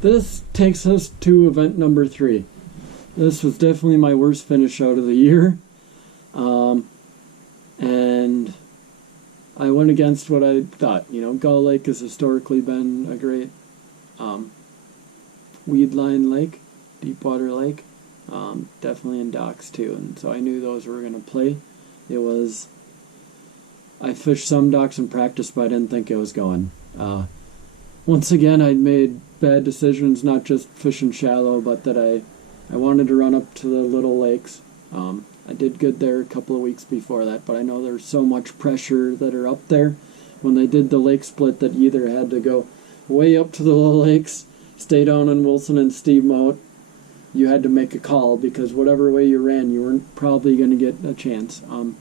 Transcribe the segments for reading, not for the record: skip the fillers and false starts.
this takes us to event number 3. This was definitely my worst finish out of the year. And I went against what I thought. You know, Gull Lake has historically been a great weed line lake, deep water lake. Definitely in docks too. And so I knew those were going to play. I fished some docks in practice, but I didn't think it was going. Once again, I made bad decisions, not just fishing shallow, but that I wanted to run up to the little lakes. I did good there a couple of weeks before that, but I know there's so much pressure that are up there. When they did the lake split, that you either had to go way up to the little lakes, stay down in Wilson and Steamboat. You had to make a call, because whatever way you ran, you weren't probably going to get a chance to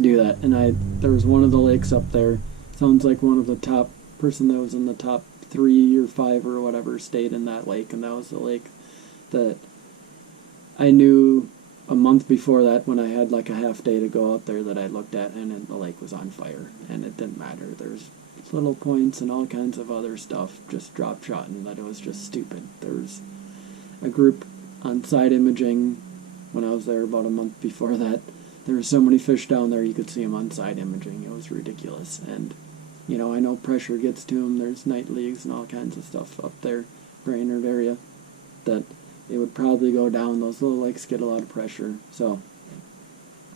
do that. And there was one of the lakes up there. Sounds like one of the top person that was in the top 3 or 5 or whatever stayed in that lake, and that was the lake that I knew a month before that, when I had like a half day to go out there, that I looked at, and the lake was on fire, and it didn't matter. There's little points and all kinds of other stuff just drop shot, and that it was just stupid. There was a group on side imaging when I was there about a month before that. There were so many fish down there, you could see them on side imaging. It was ridiculous. And, you know, I know pressure gets to them. There's night leagues and all kinds of stuff up there, Brainerd area, that it would probably go down. Those little lakes get a lot of pressure. So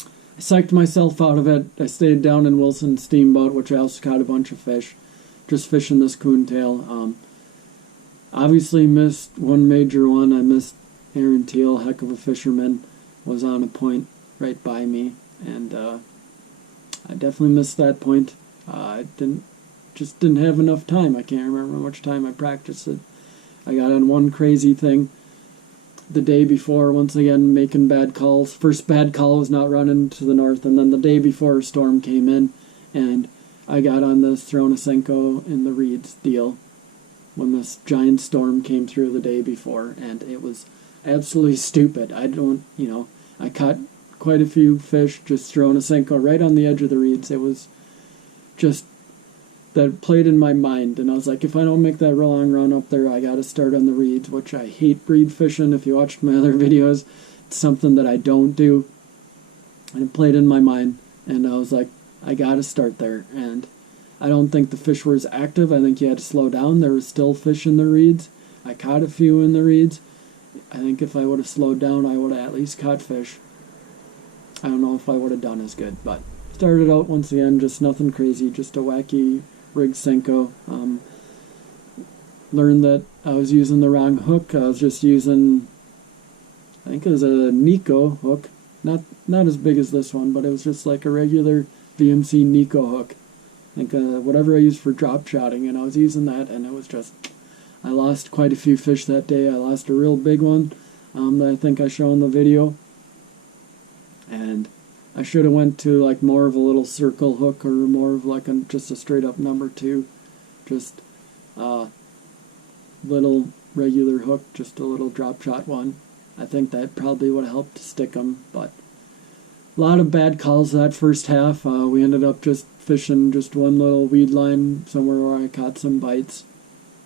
I psyched myself out of it. I stayed down in Wilson Steamboat, which I also caught a bunch of fish, just fishing this coontail. Obviously missed one major one. I missed Aaron Teal, heck of a fisherman, was on a point right by me, and I definitely missed that point. I didn't have enough time. I can't remember how much time I practiced it. I got on one crazy thing the day before, once again making bad calls. First bad call was not running to the north, and then the day before a storm came in, and I got on this throwing a Senko in the reeds deal when this giant storm came through the day before, and it was absolutely stupid. I caught quite a few fish just throwing a Senko right on the edge of the reeds. It was just, that played in my mind, and I was like, if I don't make that long run up there, I gotta start on the reeds, which I hate reed fishing. If you watched my other videos, it's something that I don't do, and it played in my mind, and I was like, I gotta start there. And I don't think the fish were as active. I think you had to slow down. There was still fish in the reeds. I caught a few in the reeds. I think if I would have slowed down, I would have at least caught fish. I don't know if I would have done as good, but started out once again, just nothing crazy, just a wacky rig Senko. Learned that I was using the wrong hook. I was just using, I think it was a Nico hook, not as big as this one, but it was just like a regular VMC Nico hook. I think whatever I used for drop shotting, and I was using that, and it was just, I lost quite a few fish that day. I lost a real big one that I think I show in the video, and I should have went to like more of a little circle hook, or more of like just a straight up number 2, just little regular hook, just a little drop shot one. I think that probably would have helped to stick them, but a lot of bad calls that first half. We ended up just fishing just one little weed line somewhere where I caught some bites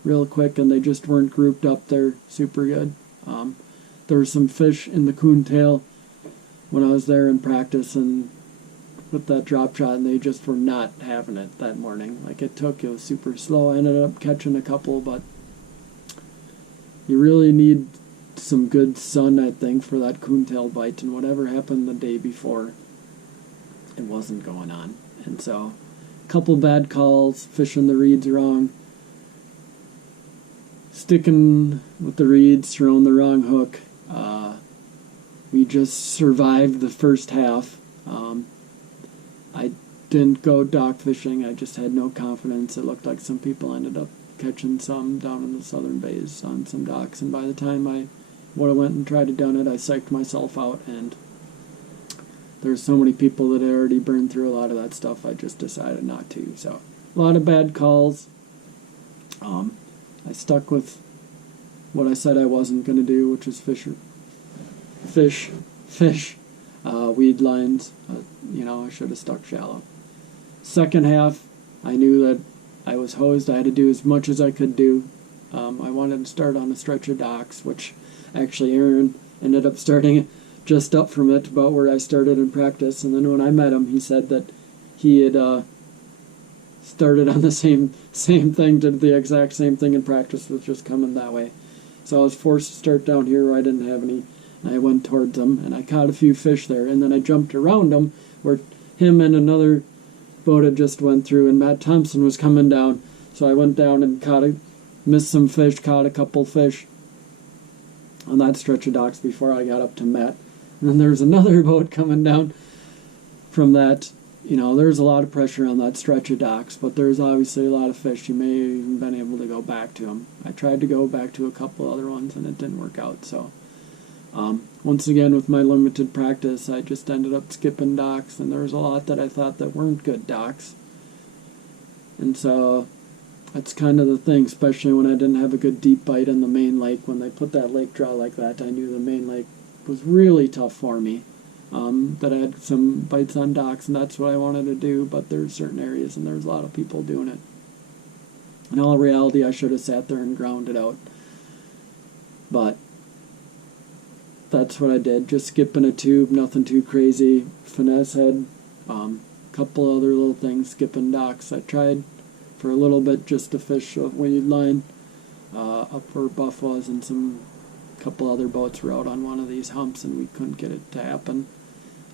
real quick, and they just weren't grouped up there super good. There were some fish in the coontail when I was there in practice and with that drop shot, and they just were not having it that morning. Like it was super slow. I ended up catching a couple, but you really need some good sun, I think, for that coontail bite, and whatever happened the day before, it wasn't going on. And so, a couple bad calls, fishing the reeds wrong, sticking with the reeds, throwing the wrong hook. We just survived the first half. I didn't go dock fishing. I just had no confidence. It looked like some people ended up catching some down in the southern bays on some docks, and by the time I would have went and tried to done it, I psyched myself out, and there's so many people that had already burned through a lot of that stuff, I just decided not to. So, a lot of bad calls. I stuck with what I said I wasn't going to do, which is fish, weed lines. I should have stuck shallow. Second half, I knew that I was hosed. I had to do as much as I could do. I wanted to start on a stretch of docks, which actually Aaron ended up starting just up from it, about where I started in practice. And then when I met him, he said that he had started on the same thing, did the exact same thing in practice, was just coming that way. So I was forced to start down here where I didn't have any. I went towards them, and I caught a few fish there, and then I jumped around them where him and another boat had just went through, and Matt Thompson was coming down. So I went down and missed some fish, caught a couple fish on that stretch of docks before I got up to Matt. And then there was another boat coming down from that. You know, there's a lot of pressure on that stretch of docks, but there's obviously a lot of fish. You may have even been able to go back to them. I tried to go back to a couple other ones, and it didn't work out. So, once again, with my limited practice, I just ended up skipping docks, and there was a lot that I thought that weren't good docks. And so, that's kind of the thing, especially when I didn't have a good deep bite in the main lake. When they put that lake draw like that, I knew the main lake was really tough for me. That I had some bites on docks, and that's what I wanted to do, but there's certain areas, and there's a lot of people doing it. In all reality, I should have sat there and ground it out. But that's what I did, just skipping a tube, nothing too crazy. Finesse head, couple other little things, skipping docks. I tried for a little bit just to fish a weed line up where Buff was, and some couple other boats were out on one of these humps, and we couldn't get it to happen.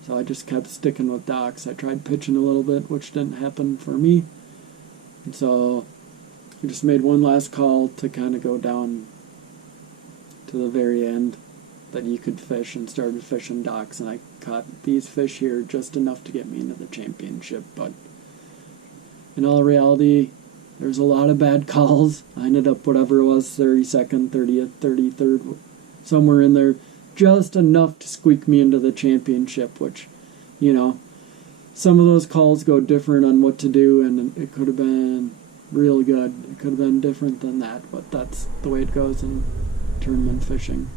So I just kept sticking with docks. I tried pitching a little bit, which didn't happen for me. And so I just made one last call to kind of go down to the very end that you could fish, and started fishing docks. And I caught these fish here just enough to get me into the championship. But in all reality, there's a lot of bad calls. I ended up, whatever it was, 32nd, 30th, 33rd, somewhere in there, just enough to squeak me into the championship, which, you know, some of those calls go different on what to do, and it could have been real good. It could have been different than that, but that's the way it goes in tournament fishing.